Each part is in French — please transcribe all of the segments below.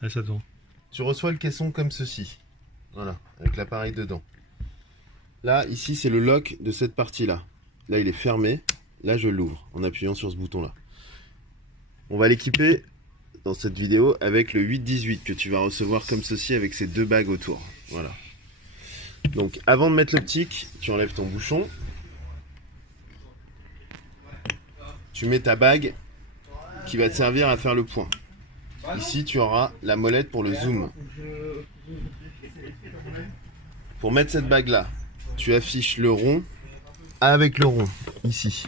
Allez, ça tourne. Tu reçois le caisson comme ceci. Voilà, avec l'appareil dedans. Là, ici, c'est le lock de cette partie-là. Là, il est fermé. Là, je l'ouvre en appuyant sur ce bouton-là. On va l'équiper dans cette vidéo avec le 8-18 que tu vas recevoir comme ceci avec ces deux bagues autour. Voilà. Donc, avant de mettre l'optique, tu enlèves ton bouchon. Tu mets ta bague qui va te servir à faire le point. Ici, tu auras la molette pour le zoom. Pour mettre cette bague-là, tu affiches le rond avec le rond, ici.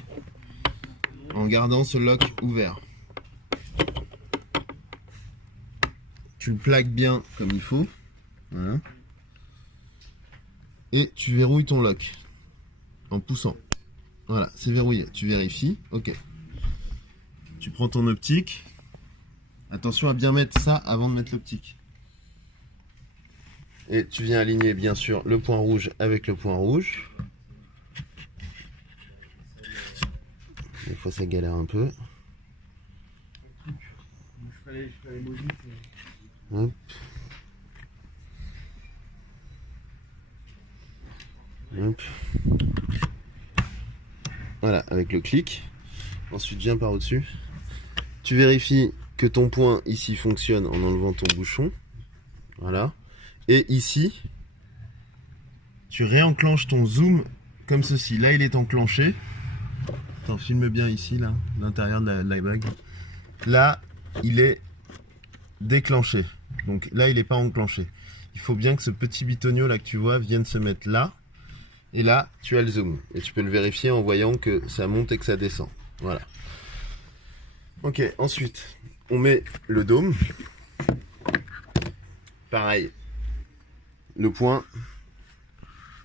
En gardant ce lock ouvert. Tu le plaques bien comme il faut. Voilà. Et tu verrouilles ton lock. En poussant. Voilà, c'est verrouillé. Tu vérifies. Ok. Tu prends ton optique. Attention à bien mettre ça avant de mettre l'optique. Et tu viens aligner bien sûr le point rouge avec le point rouge. Des fois ça galère un peu. Hop. Hop. Voilà, avec le clic. Ensuite, viens par au-dessus. Tu vérifies que ton point ici fonctionne en enlevant ton bouchon. Voilà. Et ici, tu réenclenches ton zoom comme ceci. Là, il est enclenché. Attends, filme bien ici, là, l'intérieur de la bague. Là, il est déclenché. Donc là, il n'est pas enclenché. Il faut bien que ce petit bitonio là que tu vois vienne se mettre là. Et là, tu as le zoom. Et tu peux le vérifier en voyant que ça monte et que ça descend. Voilà. Ok, ensuite, on met le dôme. Pareil. Le point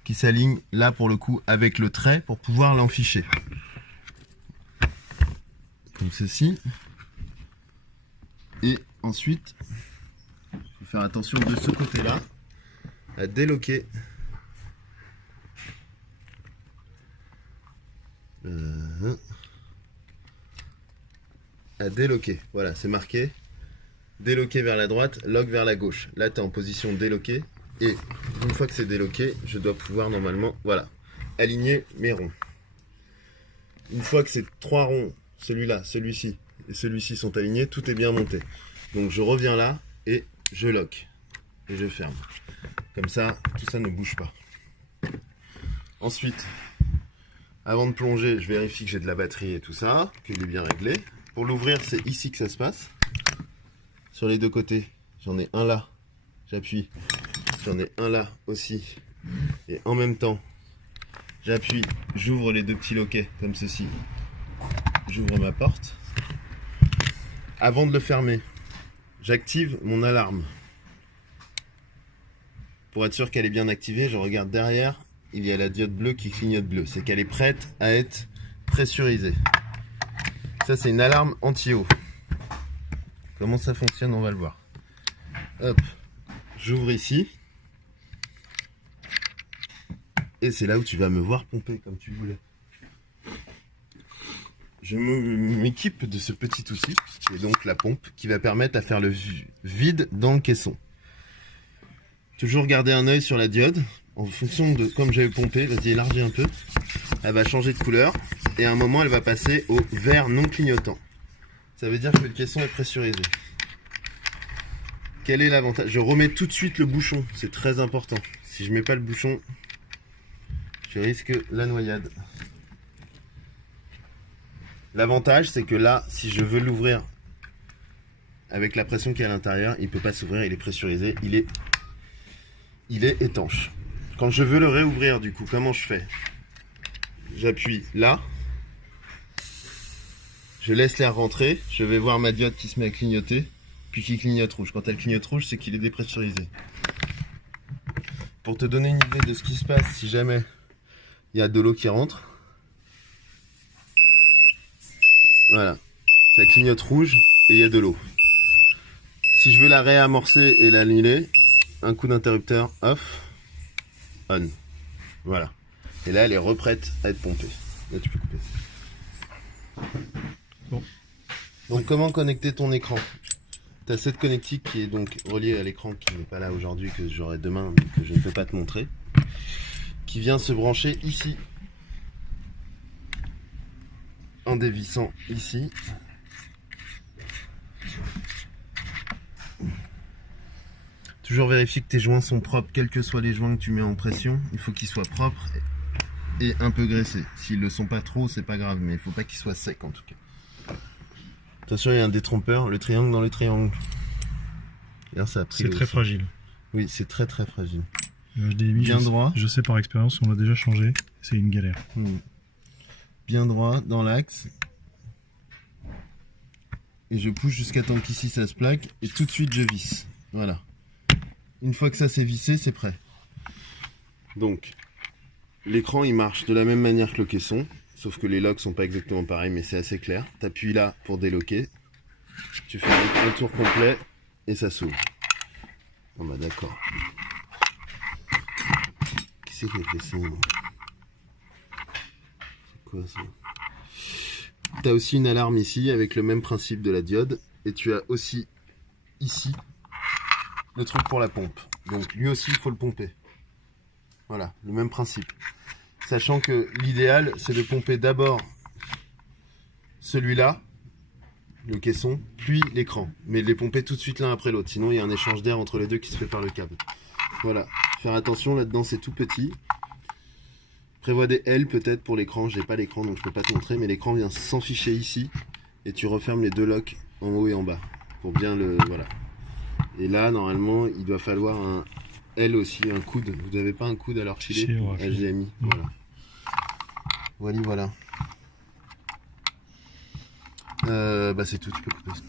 qui s'aligne là pour le coup avec le trait pour pouvoir l'enficher. Comme ceci. Et ensuite, il faut faire attention de ce côté-là à déloquer. À déloquer. Voilà, c'est marqué. Déloquer vers la droite, lock vers la gauche. Là, tu es en position déloqué. Et une fois que c'est déloqué, je dois pouvoir normalement, voilà, aligner mes ronds. Une fois que ces trois ronds, celui-là, celui-ci et celui-ci sont alignés, tout est bien monté. Donc je reviens là et je lock. Et je ferme. Comme ça, tout ça ne bouge pas. Ensuite, avant de plonger, je vérifie que j'ai de la batterie et tout ça, qu'il est bien réglé. Pour l'ouvrir, c'est ici que ça se passe. Sur les deux côtés, j'en ai un là, j'appuie. J'en ai un là aussi. Et en même temps, j'appuie, j'ouvre les deux petits loquets comme ceci. J'ouvre ma porte. Avant de le fermer, j'active mon alarme. Pour être sûr qu'elle est bien activée, je regarde derrière, il y a la diode bleue qui clignote bleu. C'est qu'elle est prête à être pressurisée. Ça, c'est une alarme anti-eau. Comment ça fonctionne, on va le voir. Hop, j'ouvre ici. Et c'est là où tu vas me voir pomper comme tu voulais. Je m'équipe de ce petit outil, qui est donc la pompe, qui va permettre à faire le vide dans le caisson. Toujours garder un œil sur la diode, en fonction de comme j'avais pompé, vas-y élargis un peu. Elle va changer de couleur, et à un moment elle va passer au vert non clignotant. Ça veut dire que le caisson est pressurisé. Quel est l'avantage? Je remets tout de suite le bouchon, c'est très important. Si je mets pas le bouchon, je risque la noyade. L'avantage, c'est que là, si je veux l'ouvrir avec la pression qui est à l'intérieur, il ne peut pas s'ouvrir, il est pressurisé, il est étanche. Quand je veux le réouvrir, du coup, comment je fais? J'appuie là, je laisse l'air rentrer, je vais voir ma diode qui se met à clignoter, puis qui clignote rouge. Quand elle clignote rouge, c'est qu'il est dépressurisé. Pour te donner une idée de ce qui se passe si jamais il y a de l'eau qui rentre, voilà, ça clignote rouge et il y a de l'eau. Si je veux la réamorcer et l'annuler, un coup d'interrupteur, off, on. Voilà. Et là, elle est reprête à être pompée. Là, tu peux couper. Bon. Donc, comment connecter ton écran? Tu as cette connectique qui est donc reliée à l'écran qui n'est pas là aujourd'hui, que j'aurai demain, mais que je ne peux pas te montrer, qui vient se brancher ici, en dévissant ici. Toujours vérifier que tes joints sont propres, quels que soient les joints que tu mets en pression, il faut qu'ils soient propres et un peu graissés. S'ils le sont pas trop, c'est pas grave, mais il faut pas qu'ils soient secs en tout cas. Attention, il y a un détrompeur, le triangle dans le triangle. C'est très fragile. Oui, c'est très très fragile. Le HDMI, bien droit. Je sais par expérience, on l'a déjà changé, c'est une galère. Bien droit dans l'axe. Et je pousse jusqu'à temps qu'ici ça se plaque et tout de suite je visse. Voilà. Une fois que ça s'est vissé, c'est prêt. Donc, l'écran il marche de la même manière que le caisson, sauf que les locks sont pas exactement pareils, mais c'est assez clair. Tu appuies là pour déloquer, tu fais un tour complet et ça s'ouvre. Oh bah d'accord. Qui c'est qui a fait ça? C'est quoi ça? Tu as aussi une alarme ici avec le même principe de la diode, et tu as aussi ici le truc pour la pompe. Donc lui aussi il faut le pomper. Voilà, le même principe. Sachant que l'idéal c'est de pomper d'abord celui-là, le caisson, puis l'écran. Mais de les pomper tout de suite l'un après l'autre, sinon il y a un échange d'air entre les deux qui se fait par le câble. Voilà, faire attention là-dedans, c'est tout petit. Prévois des L peut-être pour l'écran, j'ai pas l'écran donc je peux pas te montrer, mais l'écran vient s'enficher ici et tu refermes les deux locks en haut et en bas pour bien le... voilà. Et là normalement il doit falloir un L aussi, un coude. Vous n'avez pas un coude à leur filer? HDMI, voilà. Voilà, voilà. Bah c'est tout, tu peux couper ça.